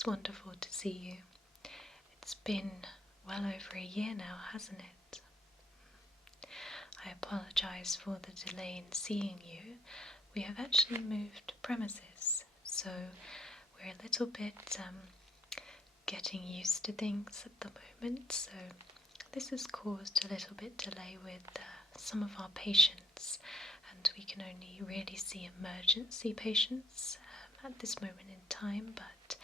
It's wonderful to see you. It's been well over a year now, hasn't it? I apologise for the delay in seeing you. We have actually moved premises, so we're a little bit getting used to things at the moment, so this has caused a little bit delay with some of our patients, and we can only really see emergency patients at this moment in time, but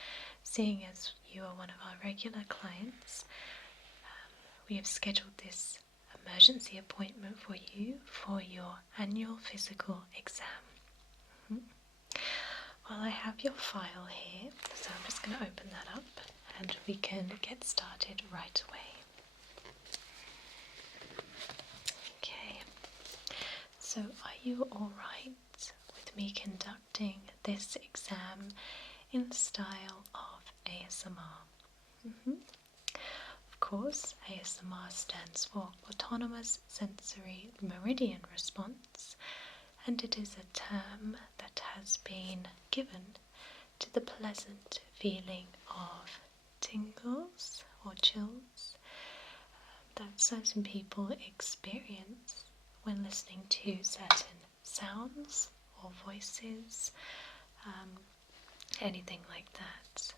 seeing as you are one of our regular clients, we have scheduled this emergency appointment for you for your annual physical exam. Well, I have your file here, so I'm just going to open that up and we can get started right away. Okay, so are you alright with me conducting this exam in the style of ASMR? Of course, ASMR stands for Autonomous Sensory Meridian Response, and it is a term that has been given to the pleasant feeling of tingles or chills that certain people experience when listening to certain sounds or voices, anything like that.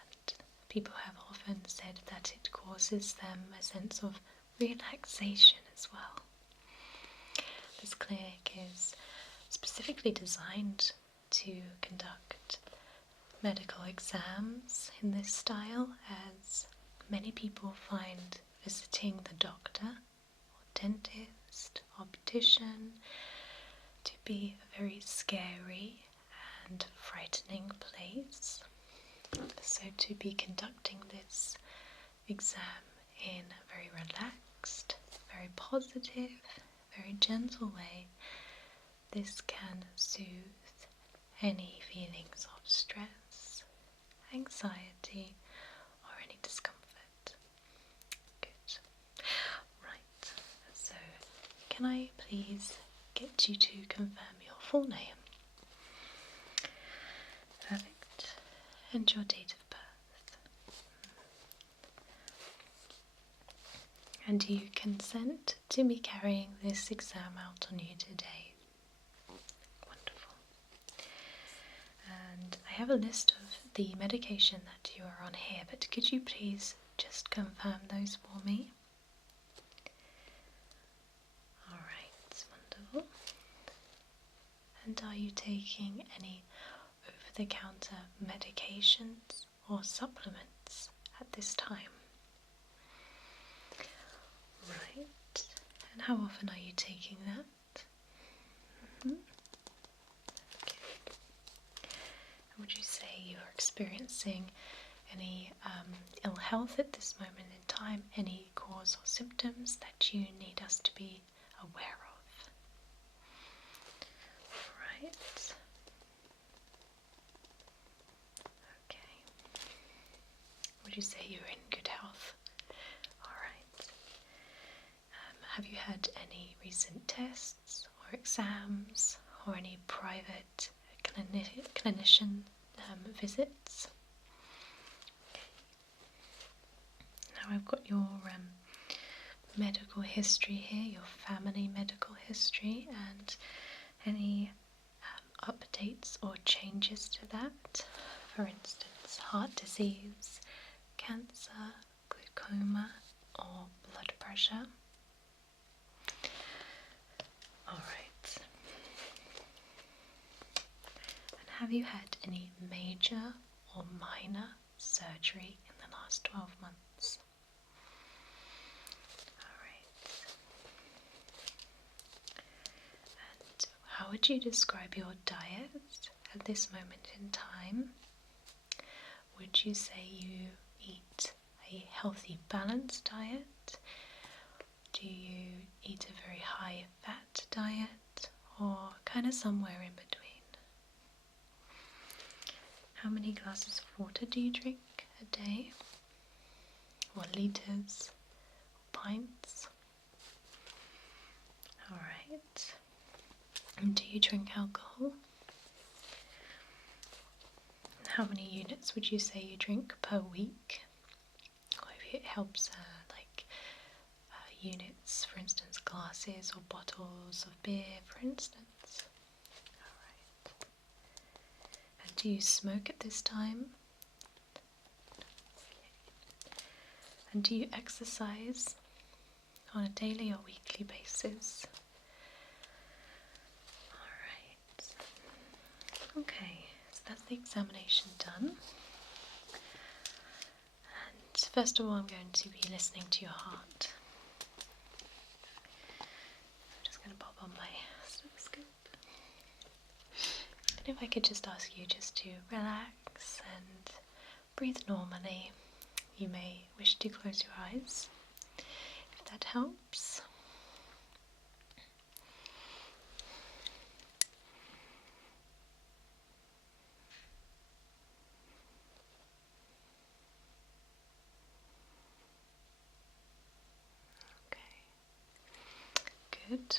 And people have often said that it causes them a sense of relaxation as well. This clinic is specifically designed to conduct medical exams in this style, as many people find visiting the doctor or dentist, optician to be a very scary and frightening place. So to be conducting this exam in a very relaxed, very positive, very gentle way, this can soothe any feelings of stress, anxiety, or any discomfort. Good. Right, so can I please get you to confirm your full name? Perfect. And your date of birth? And do you consent to me carrying this exam out on you today? Wonderful. And I have a list of the medication that you are on here, but could you please just confirm those for me? Alright, wonderful. And are you taking any over-the-counter medications or supplements at this time? Right. And how often are you taking that? Okay. And would you say you are experiencing any ill health at this moment in time? Any cause or symptoms that you need us to be aware of? Right. Okay. Would you say you're in good health? Alright. Have you had any recent tests or exams or any private clinician visits? Okay. Now I've got your medical history here, your family medical history, and any updates or changes to that. For instance, heart disease, cancer, glaucoma, or blood pressure. Alright. And have you had any major or minor surgery in the last 12 months? Alright. And how would you describe your diet at this moment in time? Would you say you eat a healthy, balanced diet? Do you eat a very high fat diet, or kind of somewhere in between? How many glasses of water do you drink a day? Or litres? Or pints? Alright. And do you drink alcohol? how many units would you say you drink per week? Or if it helps, units, for instance, glasses or bottles of beer, for instance. Alright. And do you smoke at this time? And do you exercise on a daily or weekly basis? Alright. Okay, so that's the examination done. And first of all, I'm going to be listening to your heart. I'm just going to pop on my stethoscope. And if I could just ask you just to relax and breathe normally. You may wish to close your eyes, if that helps. Okay, good.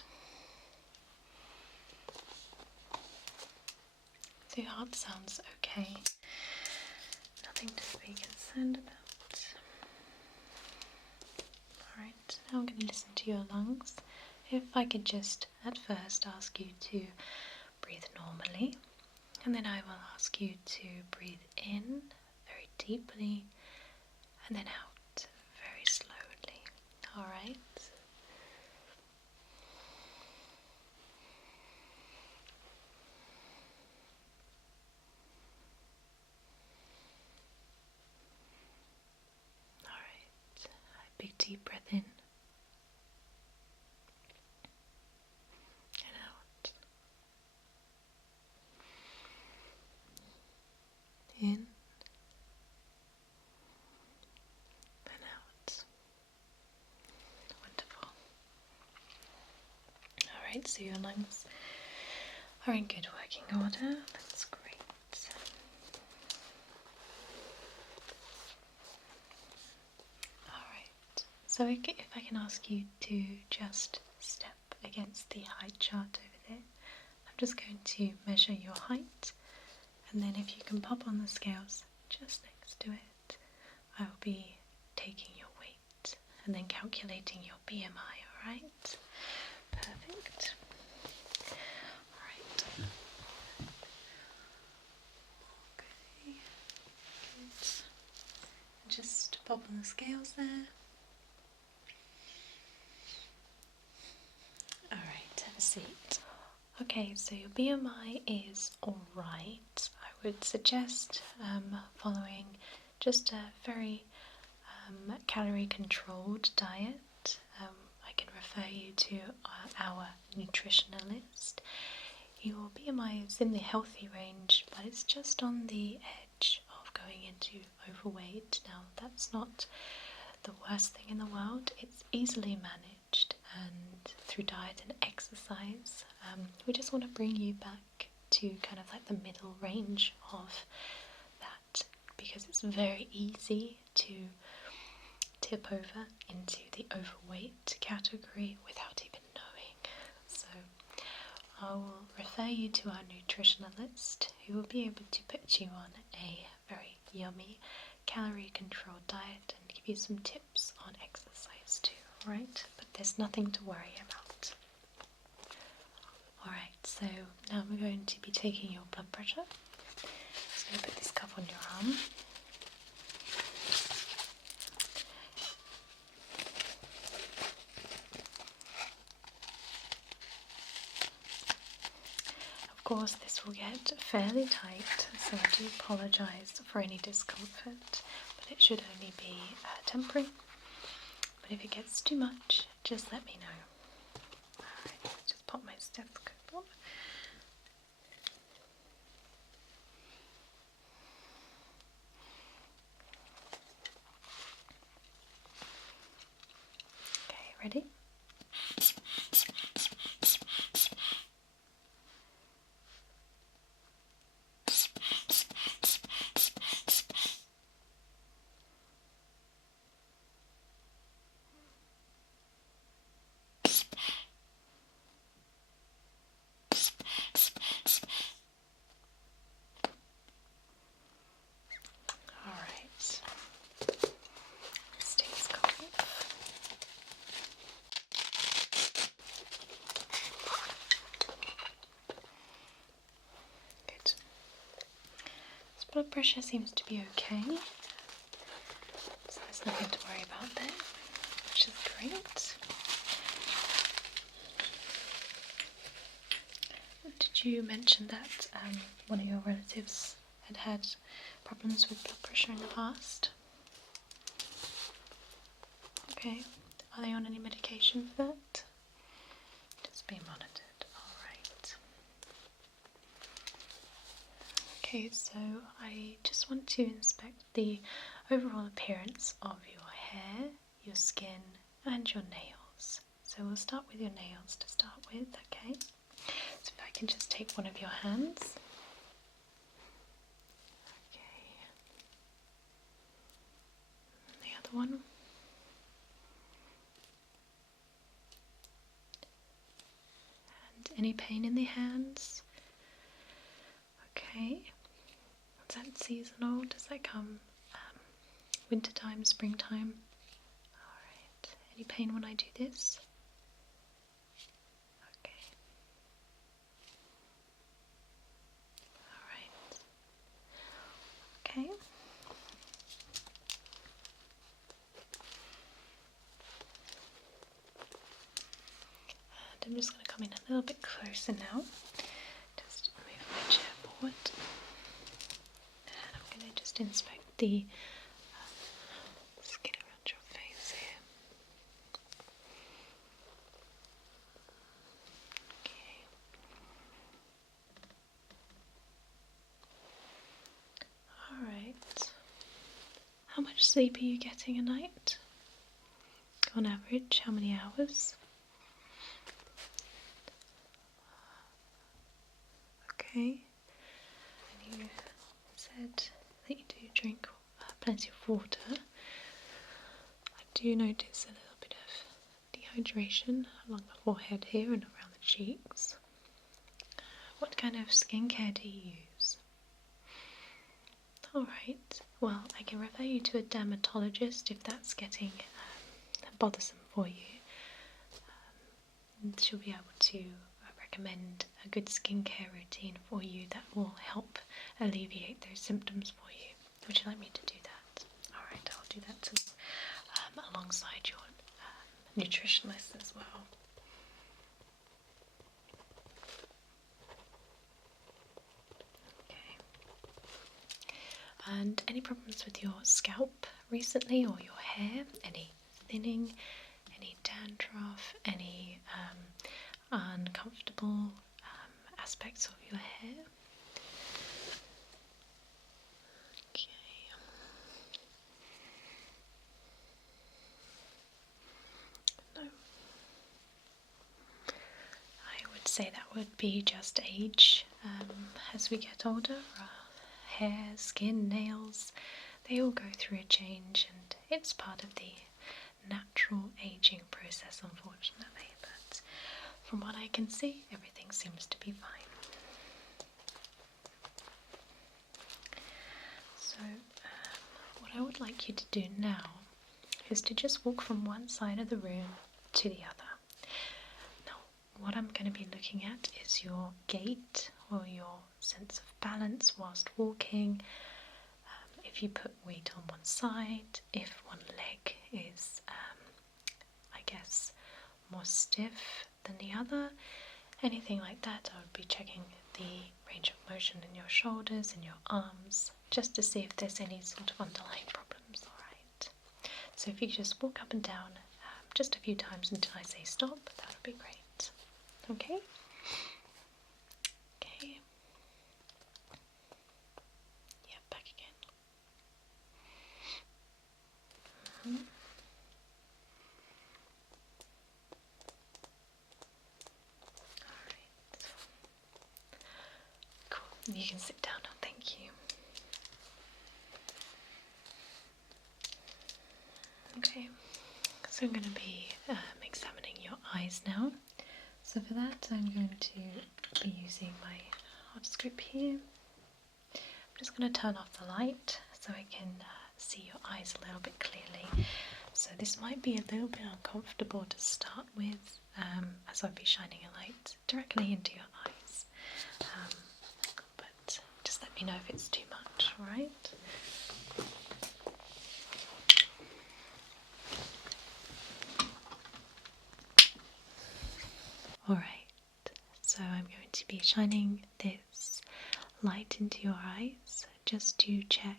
The heart sounds okay. Nothing to be concerned about. Alright, now I'm going to listen to your lungs. If I could just at first ask you to breathe normally, and then I will ask you to breathe in very deeply and then out very slowly. Alright? Alright, a big deep breath in and out. In and out. Wonderful. Alright, so your lungs are in good working order. That's great. Alright, so if I can ask you to just step against the height chart over there. I'm just going to measure your height, and then if you can pop on the scales just next to it, I will be taking your weight and then calculating your BMI, alright? Perfect. Alright. Okay, good. Just pop on the scales there. Alright, have a seat. Okay, so your BMI is alright. I would suggest following just a very calorie controlled diet. I can refer you to our nutritionalist. Your BMI is in the healthy range, but it's just on the edge of going into overweight. Now, that's not the worst thing in the world. It's easily managed, and through diet and exercise, we just want to bring you back to kind of like the middle range of that, because it's very easy to tip over into the overweight category without even knowing. So I will refer you to our nutritionalist, who will be able to put you on a very yummy calorie controlled diet and give you some tips on exercise too, alright? But there's nothing to worry about. Alright, so now we're going to be taking your blood pressure. Just going to put this cup on your arm. Of course, this will get fairly tight, so I do apologise for any discomfort, but it should only be temporary. But if it gets too much, just let me know. Alright, let's just pop my stethoscope on. Okay, ready? Blood pressure seems to be okay, so there's nothing to worry about there, which is great. Did you mention that one of your relatives had problems with blood pressure in the past? Okay. Are they on any medication for that? Just being monitored. Alright. Okay, so I just want to inspect the overall appearance of your hair, your skin, and your nails. So we'll start with your nails to start with, okay? So if I can just take one of your hands. Okay. The other one. And any pain in the hands? Okay. Is that seasonal? Does that come winter time, springtime? Alright. Any pain when I do this? Okay. Alright. Okay. And I'm just going to come in a little bit closer now. Just move my chair forward. And I'm going to just inspect the skin around your face here. Okay. Alright. How much sleep are you getting a night? On average, how many hours? Okay. And you said that you do drink plenty of water. I do notice a little bit of dehydration along the forehead here and around the cheeks. What kind of skincare do you use? Alright, well, I can refer you to a dermatologist if that's getting bothersome for you. And she'll be able to recommend a good skincare routine for you that will help alleviate those symptoms for you. Would you like me to do that? Alright, I'll do that alongside your nutritionist as well. Okay. And any problems with your scalp recently or your hair? Any thinning, any dandruff, any uncomfortable aspects of your hair? Okay. No. I would say that would be just age. As we get older, our hair, skin, nails, they all go through a change, and it's part of the natural aging process, unfortunately. But from what I can see, everything seems to be fine. So, what I would like you to do now is to just walk from one side of the room to the other. Now, what I'm going to be looking at is your gait or your sense of balance whilst walking. If you put weight on one side, if one leg is, I guess, more stiff than the other, anything like that, I would be checking the range of motion in your shoulders and your arms, just to see if there's any sort of underlying problems. Alright. So if you just walk up and down just a few times until I say stop, that would be great. Okay? Okay. Yeah, back again. Alright. Cool. You can sit down now, thank you. Okay, so I'm going to be examining your eyes now. So for that I'm going to be using my otoscope here. I'm just going to turn off the light so I can see your eyes a little bit clearly. So this might be a little bit uncomfortable to start with, as I'll be shining a light directly into your eyes. But just let me know if it's too much, alright? Alright, so I'm going to be shining this light into your eyes just to check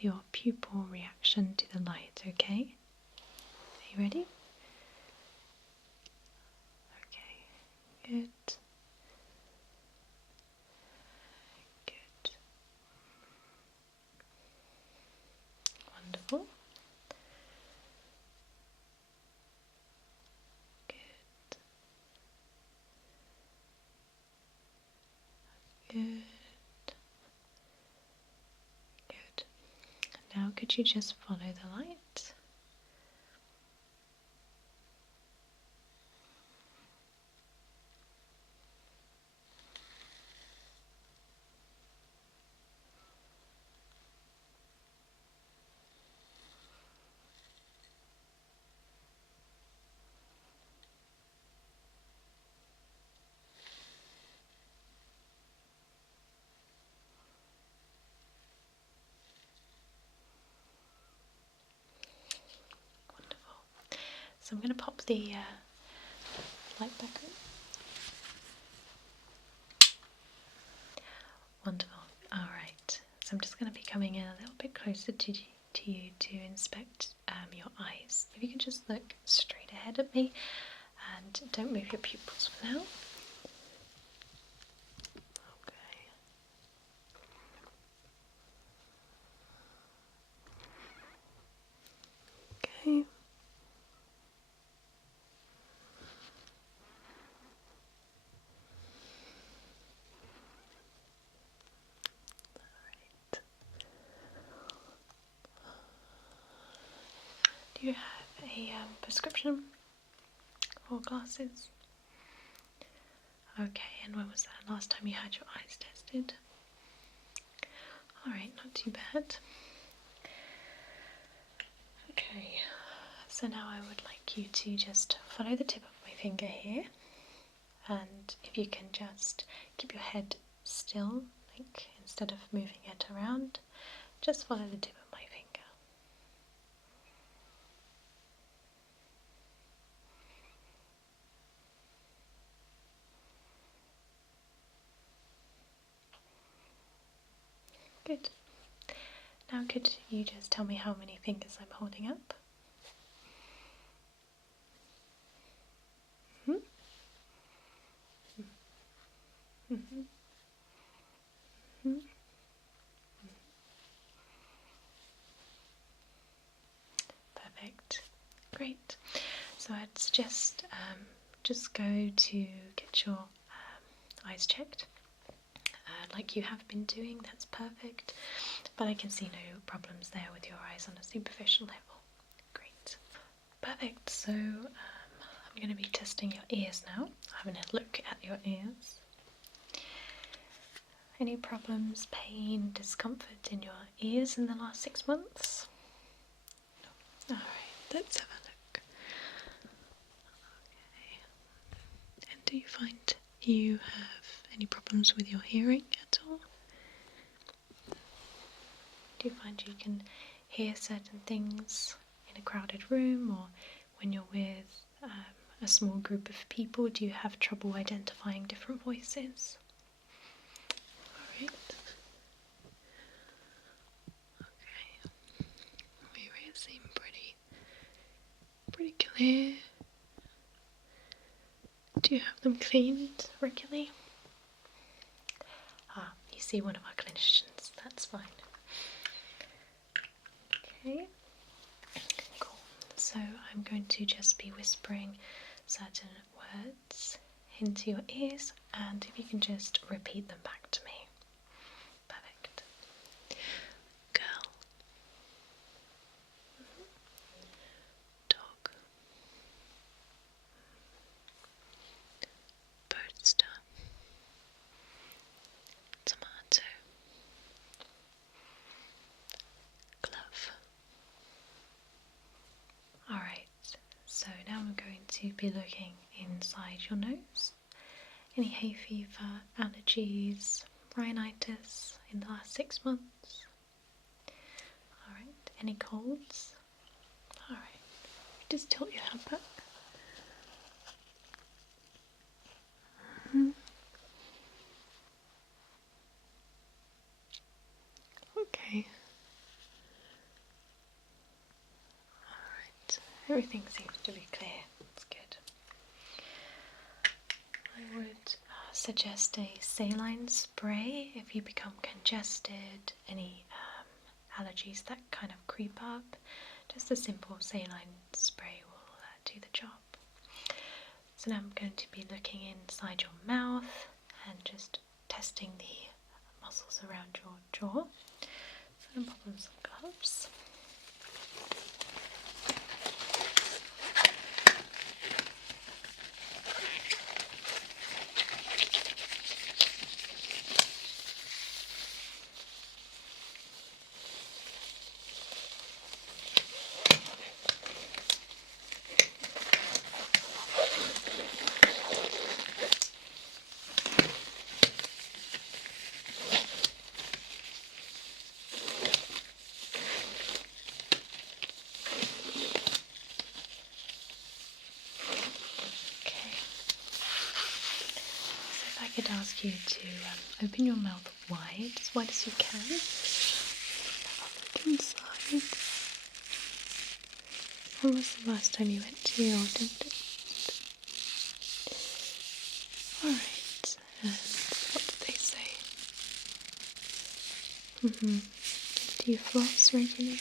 your pupil reaction to the light, okay? Are you ready? Okay, good. Good. Wonderful. Good. Good. Good. Now could you just follow the light? Wonderful. So I'm going to pop the light back on. Wonderful. Alright, so I'm just going to be coming in a little bit closer to you to inspect your eyes. If you can just look straight ahead at me and don't move your pupils for now. Okay. Okay. Alright. Do you have a prescription for glasses? Okay, and when was that last time you had your eyes tested? Alright, not too bad. Okay, so now I would like you to just follow the tip of my finger here, and if you can just keep your head still, like instead of moving it around, just follow the tip of my finger. Good. Now could you just tell me how many fingers I'm holding up? Mm-hmm. Mm-hmm. Mm-hmm. Perfect. Great. So I'd suggest just go to get your eyes checked. Like you have been doing, that's perfect. But I can see no problems there with your eyes on a superficial level. Great. Perfect. So I'm going to be testing your ears now. Having a look at your ears. Any problems, pain, discomfort in your ears in the last 6 months? No. Alright, let's have a look. Okay. And do you find you have any problems with your hearing at all? Do you find you can hear certain things in a crowded room, or when you're with a small group of people, do you have trouble identifying different voices? Alright. Okay. Your ears seem pretty clear. Do you have them cleaned regularly? Ah, you see one of our clinicians, that's fine. Okay, cool. So I'm going to just be whispering certain words into your ears, and if you can just repeat them back to me. Perfect. Girl. Dog. Poster. Tomato. Glove. Alright, so now I'm going to be looking inside your nose. Any hay fever, allergies, rhinitis in the last 6 months? Any colds? Alright, just tilt your head back. Okay. Alright, everything seems to be clear. That's good. I would suggest a saline spray if you become congested, any allergies that kind of creep up. Just a simple saline spray will do the job. So now I'm going to be looking inside your mouth and just testing the muscles around your jaw. So no problems with gloves. I could ask you to open your mouth as wide as you can. Look inside. When was the last time you went to your dentist? Alright, and what did they say? Do you floss regularly?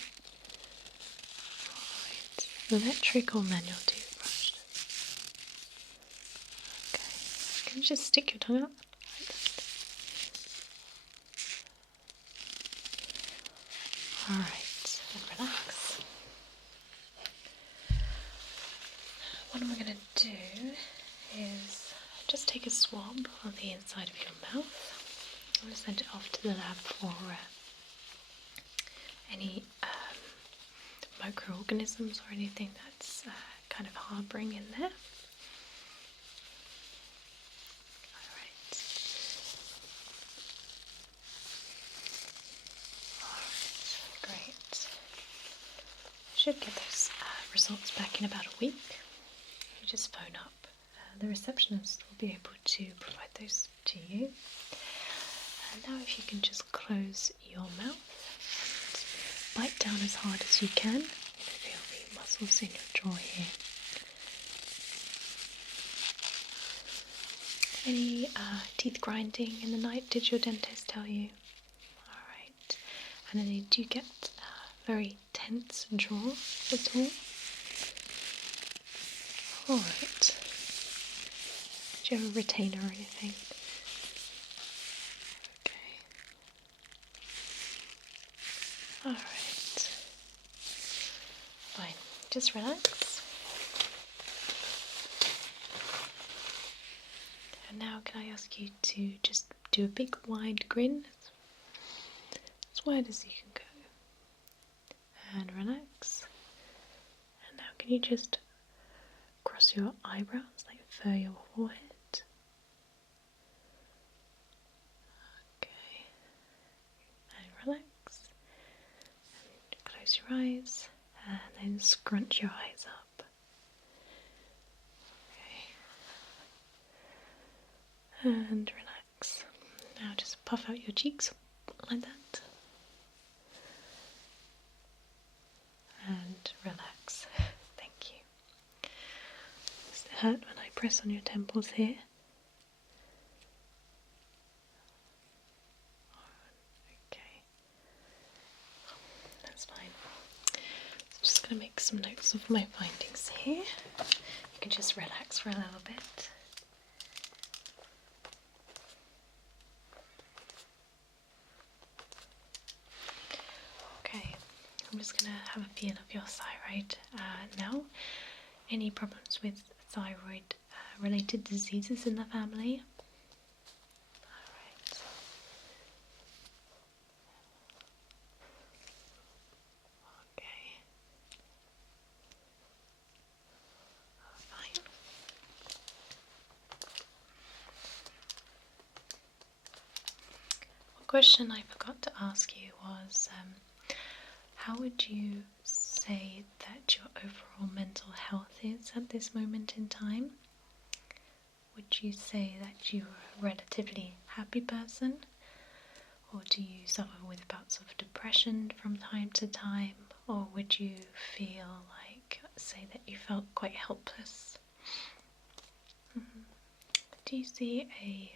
Alright, electric or manual toothbrush? Okay, can you just stick your tongue out? Alright, and relax. What I'm going to do is just take a swab on the inside of your mouth. I'm going to send it off to the lab for any microorganisms or anything that's kind of harbouring in there. Alright, great. Should get those results back in about a week. You just phone up. The receptionist will be able to provide those to you. And now if you can just close your mouth and bite down as hard as you can. Feel the muscles in your jaw here. Any teeth grinding in the night, did your dentist tell you? Alright. And then do you get very tense jaw at all? Alright. Do you have a retainer or anything? Okay. Alright. Fine. Just relax. And now can I ask you to just do a big wide grin? As wide as you can go. And relax. And now can you just cross your eyebrows, like fur your forehead? Okay. And relax. And close your eyes. And then scrunch your eyes up. Okay. And relax. Now just puff out your cheeks like that. And relax. Thank you. Does it hurt when I press on your temples here? Okay. That's fine. So I'm just going to make some notes of my findings here. You can just relax for a little bit. Okay, I'm just going to have a feel of your thyroid now. Any problems with thyroid related diseases in the family? Alright. Okay. Fine. One question I forgot to ask you was how would you say that your overall mental health is at this moment in time? Would you say that you're a relatively happy person? Or do you suffer with bouts of depression from time to time? Or would you feel like, say that you felt quite helpless? Do you see a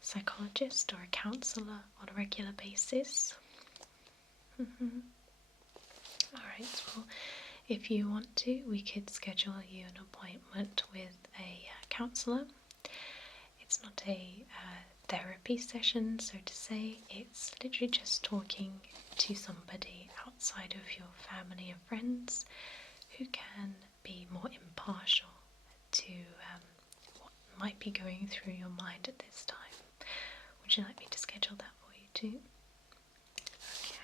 psychologist or a counsellor on a regular basis? Alright, well, if you want to, we could schedule you an appointment with a counsellor. It's not a therapy session, so to say. It's literally just talking to somebody outside of your family and friends who can be more impartial to what might be going through your mind at this time. Would you like me to schedule that for you too? Okay.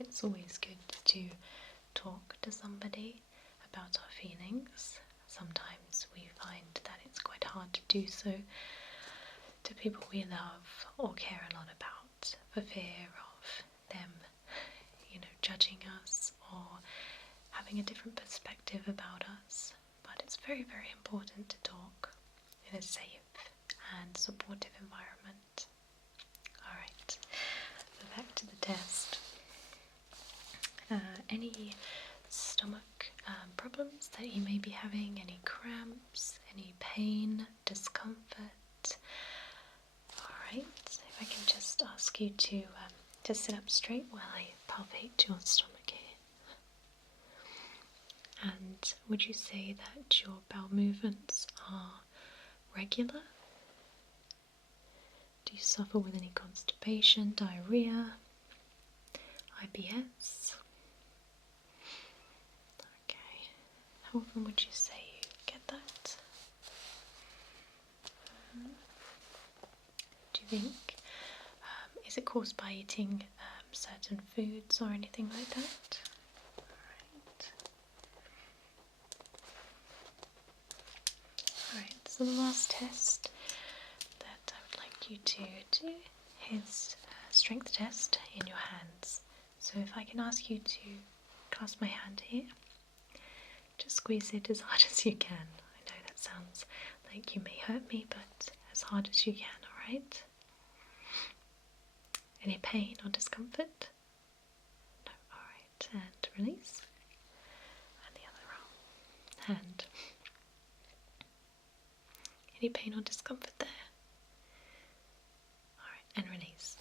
It's always good to talk to somebody about our feelings. Sometimes we find that it's quite hard to do so to people we love or care a lot about, for fear of them, judging us or having a different perspective about us. But it's very, very important to talk in a safe and supportive environment. Alright, so back to the test. Any stomach problems that you may be having? Any cramps? Any pain? Discomfort? Alright, if I can just ask you to sit up straight while I palpate your stomach here. And would you say that your bowel movements are regular? Do you suffer with any constipation, diarrhea, IBS? Okay, how often would you say you get that? Do you think, is it caused by eating certain foods or anything like that? Alright, so the last test that I would like you to do is a strength test in your hands. So if I can ask you to clasp my hand here, just squeeze it as hard as you can. I know that sounds like you may hurt me, but as hard as you can, alright? Any pain or discomfort? No, alright, and release. And the other arm. Hand. Any pain or discomfort there? Alright, and release.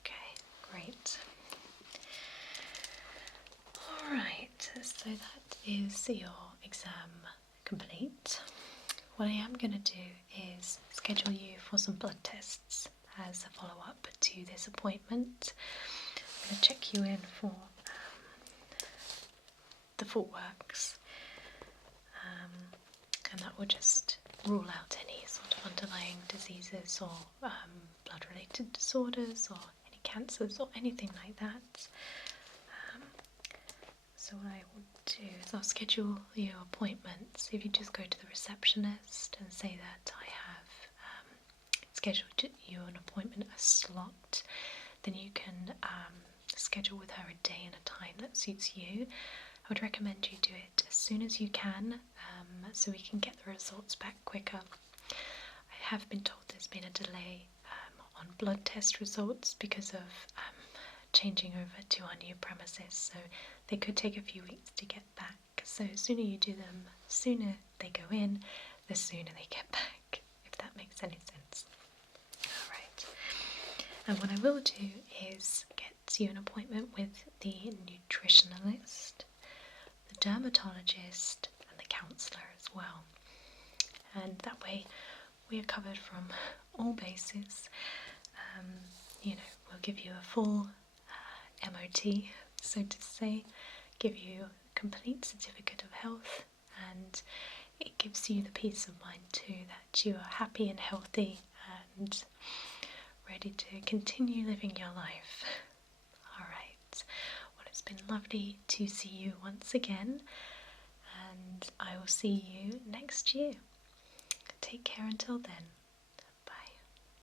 Okay, great. Alright, so that is your exam complete. What I am going to do is schedule you for some blood tests as a follow-up to this appointment. I'm going to check you in for the full works, and that will just rule out any sort of underlying diseases or blood-related disorders or any cancers or anything like that. So what I will do is I'll schedule your appointments. If you just go to the receptionist and say that I have scheduled you an appointment, a slot, then you can schedule with her a day and a time that suits you. I would recommend you do it as soon as you can, so we can get the results back quicker. I have been told there's been a delay on blood test results because of changing over to our new premises, so they could take a few weeks to get back. So the sooner you do them, the sooner they go in, the sooner they get back, if that makes any sense. Alright, and what I will do is get you an appointment with the nutritionalist, the dermatologist and the counsellor as well, and that way we are covered from all bases. We'll give you a full MOT, so to say, give you a complete certificate of health, and it gives you the peace of mind too that you are happy and healthy and ready to continue living your life. Alright, well, it's been lovely to see you once again, and I will see you next year. Take care until then.